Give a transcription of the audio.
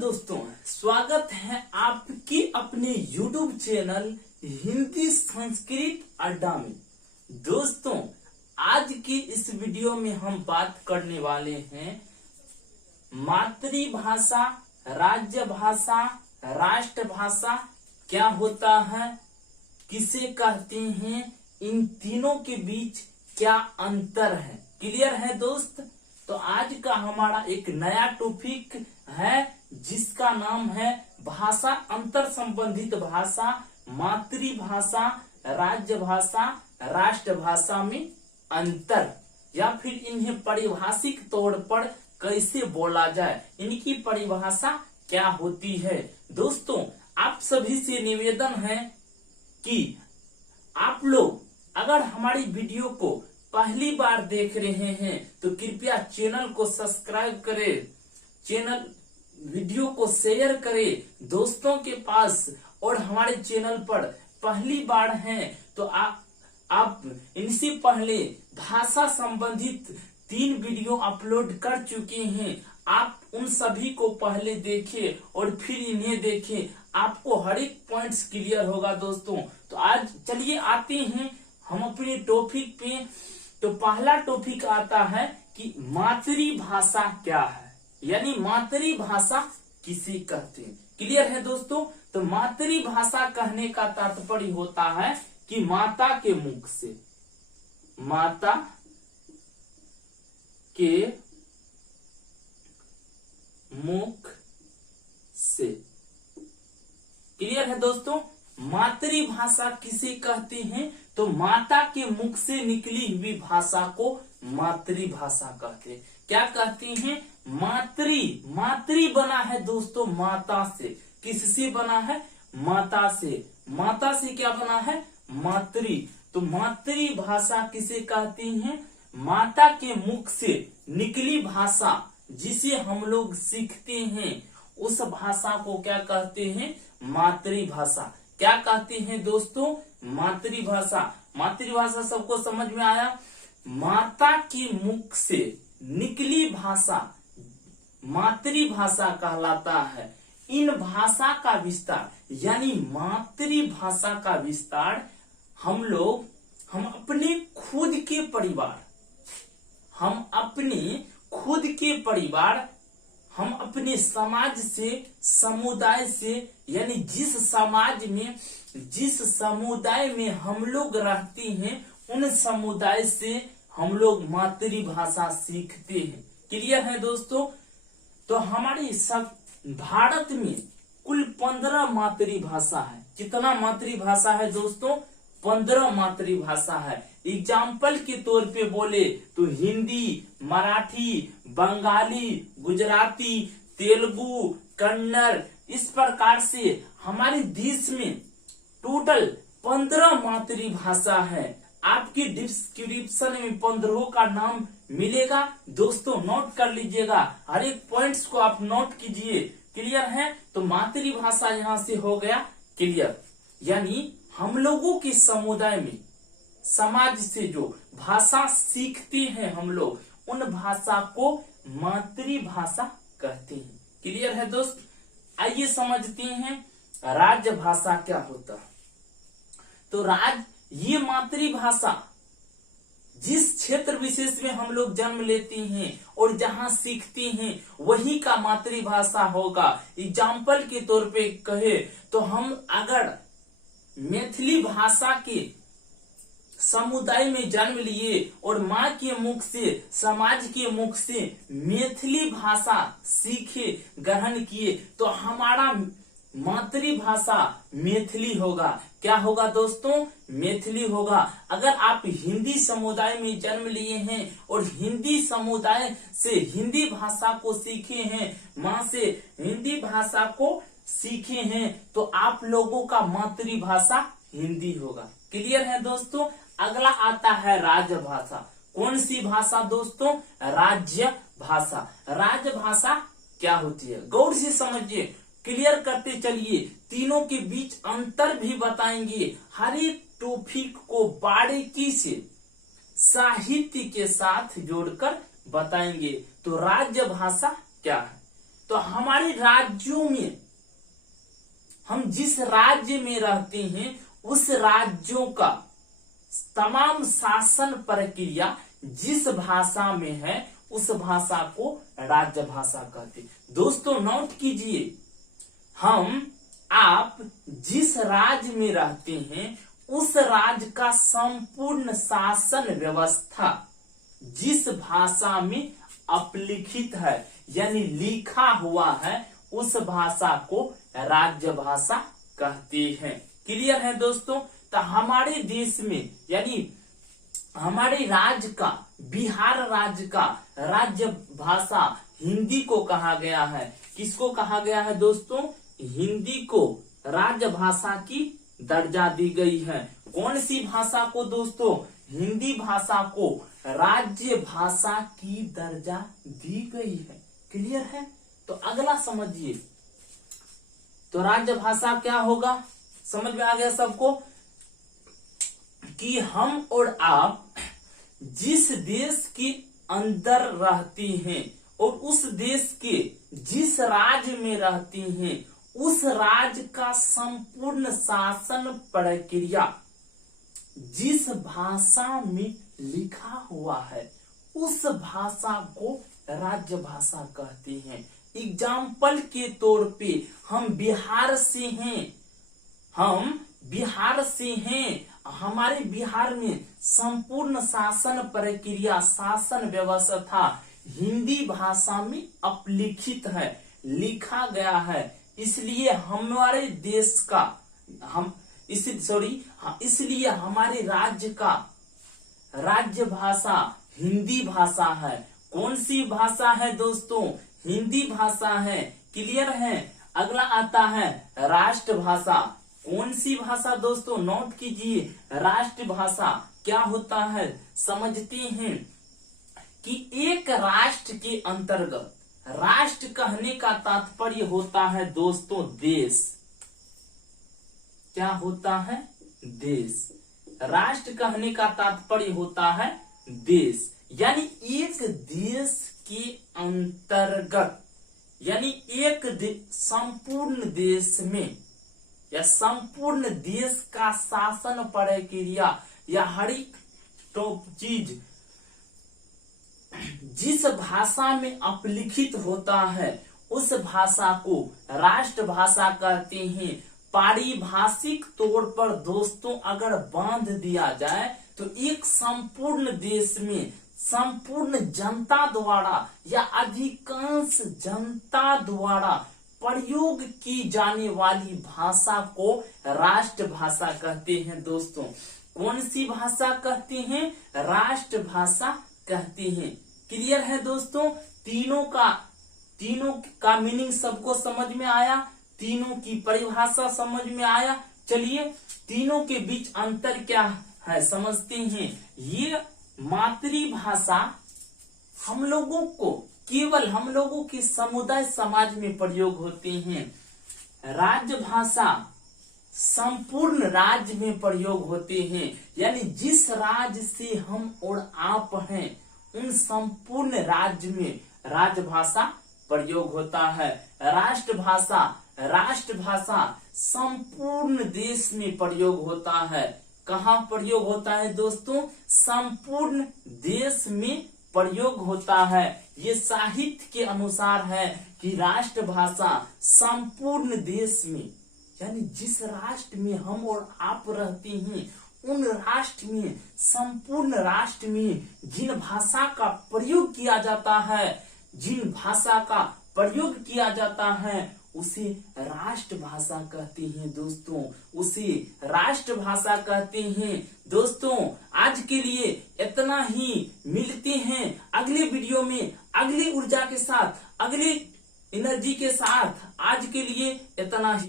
दोस्तों, स्वागत है आपकी अपने YouTube चैनल हिंदी संस्कृत अड्डा में। दोस्तों, आज की इस वीडियो में हम बात करने वाले हैं मातृभाषा, राज्य भाषा, राष्ट्रभाषा क्या होता है, किसे कहते हैं, इन तीनों के बीच क्या अंतर है। क्लियर है दोस्त? तो आज का हमारा एक नया टॉपिक है जिसका नाम है भाषा, अंतर संबंधित भाषा, मातृभाषा, राज्य भाषा, राष्ट्रभाषा में अंतर, या फिर इन्हें पारिभाषिक तौर पर कैसे बोला जाए, इनकी परिभाषा क्या होती है। दोस्तों, आप सभी से निवेदन है कि आप लोग अगर हमारी वीडियो को पहली बार देख रहे हैं तो कृपया चैनल को सब्सक्राइब करें, चैनल वीडियो को शेयर करें दोस्तों के पास, और हमारे चैनल पर पहली बार हैं तो आप इनसे पहले भाषा संबंधित 3 वीडियो अपलोड कर चुके हैं। आप उन सभी को पहले देखें और फिर इन्हें देखें, आपको हर एक पॉइंट्स क्लियर होगा दोस्तों। तो आज चलिए आते हैं हम अपने टॉपिक पे। तो पहला टॉपिक आता है कि मातृभाषा क्या है, यानी मातृभाषा किसे कहते हैं। क्लियर है दोस्तों? तो मातृभाषा कहने का तात्पर्य होता है कि माता के मुख से, माता के मुख से। क्लियर है दोस्तों? मातृभाषा किसे कहते हैं? तो माता के मुख से निकली हुई भाषा को मातृभाषा कहते हैं। क्या कहते हैं? मातृ बना है दोस्तों माता से। किससे बना है? माता से। माता से क्या बना है? मातृ। तो मातृभाषा किसे कहते हैं? माता के मुख से निकली भाषा जिसे हम लोग सीखते हैं, उस भाषा को क्या कहते हैं? मातृभाषा। क्या कहते हैं दोस्तों? मातृभाषा। मातृभाषा सबको समझ में आया? माता के मुख से निकली भाषा मातृभाषा कहलाता है। इन भाषा का विस्तार, यानी मातृभाषा का विस्तार हम अपने खुद के परिवार, हम अपने समाज से, समुदाय से, यानी जिस समुदाय में हम लोग रहते हैं, उन समुदाय से हम लोग मातृभाषा सीखते हैं। क्लियर है दोस्तों? तो हमारे सब भारत में कुल 15 मातृभाषा है। कितना मातृभाषा है दोस्तों? 15 मातृभाषा है। एग्जाम्पल के तौर पे बोले तो हिंदी, मराठी, बंगाली, गुजराती, तेलुगु, कन्नड़, इस प्रकार से हमारे देश में टोटल 15 मातृभाषा है। आपकी डिस्क्रिप्शन में 15 का नाम मिलेगा दोस्तों, नोट कर लीजिएगा, हर एक पॉइंट्स को आप नोट कीजिए। क्लियर है? तो मातृभाषा यहाँ से हो गया क्लियर, यानी हम लोगों के समुदाय में, समाज से जो भाषा सीखते हैं हम लोग, उन भाषा को मातृभाषा कहते हैं। क्लियर है दोस्त? आइए समझते हैं राज्य भाषा क्या होता है। तो ये मातृभाषा जिस क्षेत्र विशेष में हम लोग जन्म लेते हैं और जहां सीखते हैं, वही का मातृभाषा होगा। एग्जाम्पल के तौर पे कहे तो हम अगर मैथिली भाषा के समुदाय में जन्म लिए और माँ के मुख से, समाज के मुख से मैथिली भाषा सीखे, ग्रहण किए, तो हमारा मातृभाषा मैथिली होगा। क्या होगा दोस्तों? मैथिली होगा। अगर आप हिंदी समुदाय में जन्म लिए हैं और हिंदी समुदाय से हिंदी भाषा को सीखे हैं, माँ से हिंदी भाषा को सीखे हैं, तो आप लोगों का मातृभाषा हिंदी होगा। क्लियर है दोस्तों? अगला आता है राजभाषा। कौन सी भाषा दोस्तों? राज्य भाषा। राजभाषा क्या होती है? गौर से समझिए, क्लियर करते चलिए, तीनों के बीच अंतर भी बताएंगे। हर एक टॉपिक को बारीकी से साहित्य के साथ जोड़कर बताएंगे। तो राज्य भाषा क्या है? तो हमारे राज्यों में, हम जिस राज्य में रहते हैं उस राज्यों का तमाम शासन प्रक्रिया जिस भाषा में है उस भाषा को राज्य भाषा कहते हैं। दोस्तों नोट कीजिए, आप जिस राज्य में रहते हैं उस राज्य का संपूर्ण शासन व्यवस्था जिस भाषा में अपलिखित है यानी लिखा हुआ है उस भाषा को राज्य भाषा कहते हैं। क्लियर है दोस्तों? तो हमारे देश में यानी हमारे राज्य का, बिहार राज्य का राज्य भाषा हिंदी को कहा गया है। किसको कहा गया है दोस्तों? हिंदी को राज्य भाषा की दर्जा दी गई है। कौन सी भाषा को दोस्तों? हिंदी भाषा को राज्य भाषा की दर्जा दी गई है। क्लियर है? तो अगला समझिए, तो राज्य भाषा क्या होगा? समझ में आ गया सबको कि हम और आप जिस देश के अंदर रहते हैं और उस देश के जिस राज्य में रहते हैं उस राज्य का संपूर्ण शासन प्रक्रिया जिस भाषा में लिखा हुआ है उस भाषा को राज्य भाषा कहते हैं। एग्जाम्पल के तौर पे हम बिहार से हैं, हमारे बिहार में संपूर्ण शासन प्रक्रिया, शासन व्यवस्था हिंदी भाषा में अपलिखित है, लिखा गया है। इसलिए हमारे देश का इसलिए हमारे राज्य का राज्य भाषा हिंदी भाषा है। कौन सी भाषा है दोस्तों? हिंदी भाषा है। क्लियर है? अगला आता है राष्ट्रभाषा। कौन सी भाषा दोस्तों? नोट कीजिए, राष्ट्रभाषा क्या होता है समझते हैं कि एक राष्ट्र के अंतर्गत, राष्ट्र कहने का तात्पर्य होता है दोस्तों देश। क्या होता है? देश। राष्ट्र कहने का तात्पर्य होता है देश, यानी एक देश के अंतर्गत, यानी एक संपूर्ण देश में या संपूर्ण देश का शासन प्रक्रिया या हर एक चीज जिस भाषा में अपलिखित होता है उस भाषा को राष्ट्रभाषा कहते हैं। पारिभाषिक तौर पर दोस्तों अगर बांध दिया जाए तो एक संपूर्ण देश में संपूर्ण जनता द्वारा या अधिकांश जनता द्वारा प्रयोग की जाने वाली भाषा को राष्ट्रभाषा कहते हैं। दोस्तों कौन सी भाषा कहते हैं? राष्ट्रभाषा कहते हैं। क्लियर है दोस्तों? तीनों का मीनिंग सबको समझ में आया? तीनों की परिभाषा समझ में आया? चलिए तीनों के बीच अंतर क्या है समझते हैं। ये मातृभाषा हम लोगों को केवल हम लोगों के समुदाय समाज में प्रयोग होते हैं। राजभाषा संपूर्ण राज्य में प्रयोग होते हैं, यानी जिस राज्य से हम और आप हैं उन संपूर्ण राज्य में राजभाषा प्रयोग होता है। राष्ट्रभाषा संपूर्ण देश में प्रयोग होता है। कहाँ प्रयोग होता है दोस्तों? संपूर्ण देश में प्रयोग होता है। ये साहित्य के अनुसार है कि राष्ट्रभाषा संपूर्ण देश में, यानी जिस राष्ट्र में हम और आप रहते हैं उन राष्ट्र में, संपूर्ण राष्ट्र में जिन भाषा का प्रयोग किया जाता है उसे राष्ट्रभाषा कहते हैं। दोस्तों उसे राष्ट्रभाषा कहते हैं। दोस्तों आज के लिए इतना ही, मिलते हैं अगले वीडियो में अगली ऊर्जा के साथ, अगली एनर्जी के साथ। आज के लिए इतना ही।